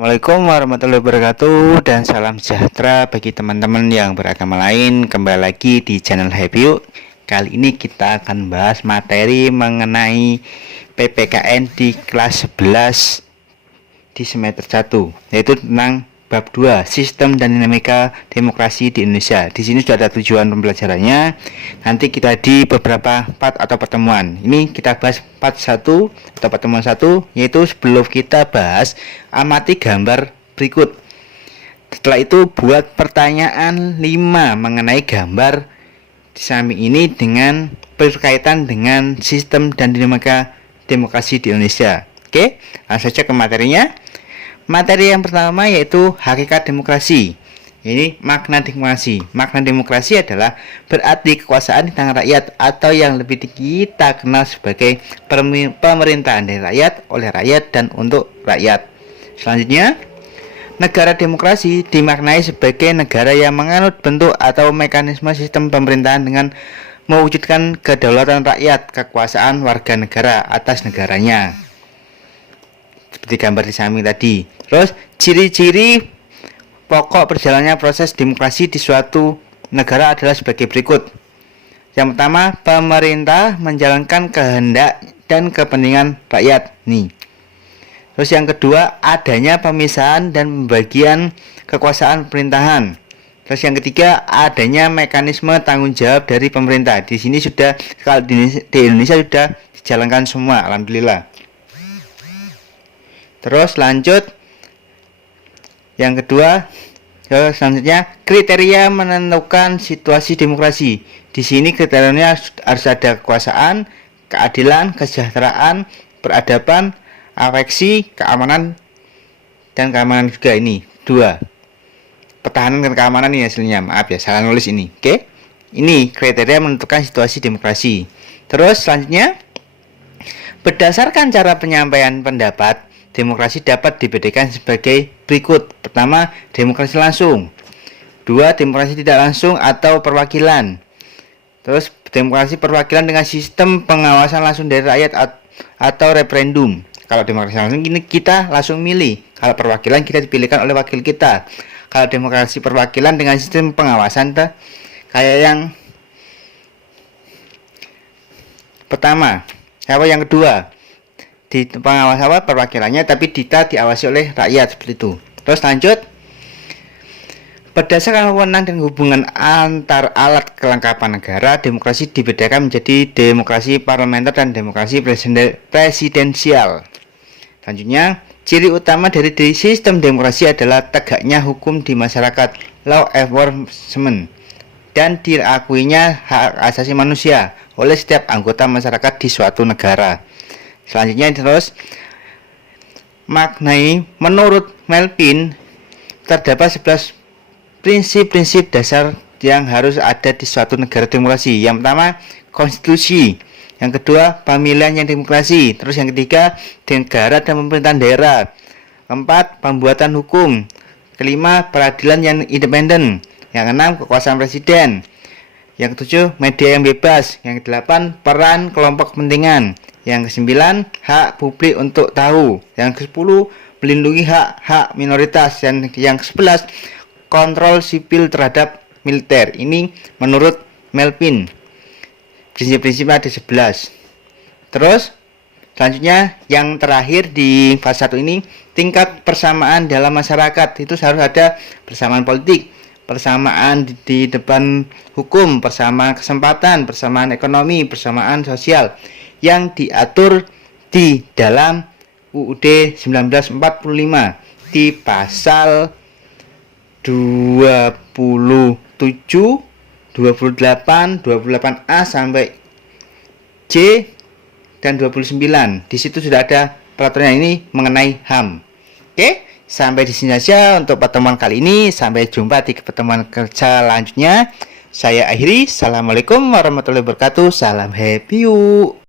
Assalamualaikum warahmatullahi wabarakatuh dan salam sejahtera bagi teman-teman yang beragama lain. Kembali lagi di channel Happy Yuk. Kali ini kita akan bahas materi mengenai PPKN di kelas 11 di semester 1, yaitu tentang bab 2, sistem dan dinamika demokrasi di Indonesia. Di sini sudah ada tujuan pembelajarannya. Nanti kita di beberapa part atau pertemuan. Ini kita bahas part 1 atau pertemuan 1, yaitu sebelum kita bahas, amati gambar berikut. Setelah itu buat pertanyaan 5 mengenai gambar di samping ini dengan berkaitan dengan sistem dan dinamika demokrasi di Indonesia. Oke, langsung saja ke materinya. Materi yang pertama yaitu hakikat demokrasi. Ini makna demokrasi. Makna demokrasi adalah berarti kekuasaan di tangan rakyat atau yang lebih kita kenal sebagai pemerintahan dari rakyat, oleh rakyat, dan untuk rakyat. Selanjutnya, negara demokrasi dimaknai sebagai negara yang menganut bentuk atau mekanisme sistem pemerintahan dengan mewujudkan kedaulatan rakyat, kekuasaan warga negara atas negaranya. Seperti gambar di samping tadi. Terus ciri-ciri pokok perjalanannya proses demokrasi di suatu negara adalah sebagai berikut. Yang pertama, pemerintah menjalankan kehendak dan kepentingan rakyat. Nih. Terus yang kedua, adanya pemisahan dan pembagian kekuasaan pemerintahan. Terus yang ketiga, adanya mekanisme tanggung jawab dari pemerintah. Di sini sudah, kalau di Indonesia sudah dijalankan semua, alhamdulillah. Terus lanjut, yang kedua, selanjutnya kriteria menentukan situasi demokrasi. Di sini kriterianya harus ada kekuasaan, keadilan, kesejahteraan, peradaban, afeksi, keamanan, dan keamanan juga. Ini 2. Pertahanan dan keamanan ini hasilnya. Maaf ya, salah nulis ini. Oke. Ini kriteria menentukan situasi demokrasi. Terus selanjutnya, berdasarkan cara penyampaian pendapat, demokrasi dapat dibedakan sebagai berikut. Pertama, demokrasi langsung. 2, demokrasi tidak langsung atau perwakilan. Terus, demokrasi perwakilan dengan sistem pengawasan langsung dari rakyat atau referendum. Kalau demokrasi langsung ini kita langsung milih. Kalau perwakilan kita dipilihkan oleh wakil kita. Kalau demokrasi perwakilan dengan sistem pengawasan kayak yang pertama. Yang kedua, di pengawas perwakilannya tapi kita diawasi oleh rakyat, seperti itu. Terus lanjut, berdasarkan wewenang dan hubungan antar alat kelengkapan negara, demokrasi dibedakan menjadi demokrasi parlementer dan demokrasi presidensial. Selanjutnya, ciri utama dari sistem demokrasi adalah tegaknya hukum di masyarakat, law enforcement, dan diakuinya hak asasi manusia oleh setiap anggota masyarakat di suatu negara. Selanjutnya terus, maknai menurut Melvin terdapat 11 prinsip-prinsip dasar yang harus ada di suatu negara demokrasi. Yang pertama, konstitusi. Yang kedua, pemilihan yang demokrasi. Terus yang ketiga, negara dan pemerintahan daerah. Keempat, pembuatan hukum. Kelima, peradilan yang independen. Yang keenam, kekuasaan presiden. Yang ketujuh, media yang bebas. Yang kedelapan, peran kelompok kepentingan. Yang ke-9, hak publik untuk tahu. Yang ke-10, melindungi hak-hak minoritas. Dan yang ke-11, kontrol sipil terhadap militer. Ini menurut Melvin. Prinsip-prinsipnya ada 11. Terus selanjutnya yang terakhir di fase 1 ini, tingkat persamaan dalam masyarakat. Itu harus ada persamaan politik, persamaan di depan hukum, persamaan kesempatan, persamaan ekonomi, persamaan sosial yang diatur di dalam UUD 1945 di pasal 27, 28, 28A sampai C dan 29. Di situ sudah ada peraturan ini mengenai HAM. Oke, sampai di sini saja untuk pertemuan kali ini. Sampai jumpa di pertemuan selanjutnya. Saya akhiri. Assalamualaikum warahmatullahi wabarakatuh. Salam happy.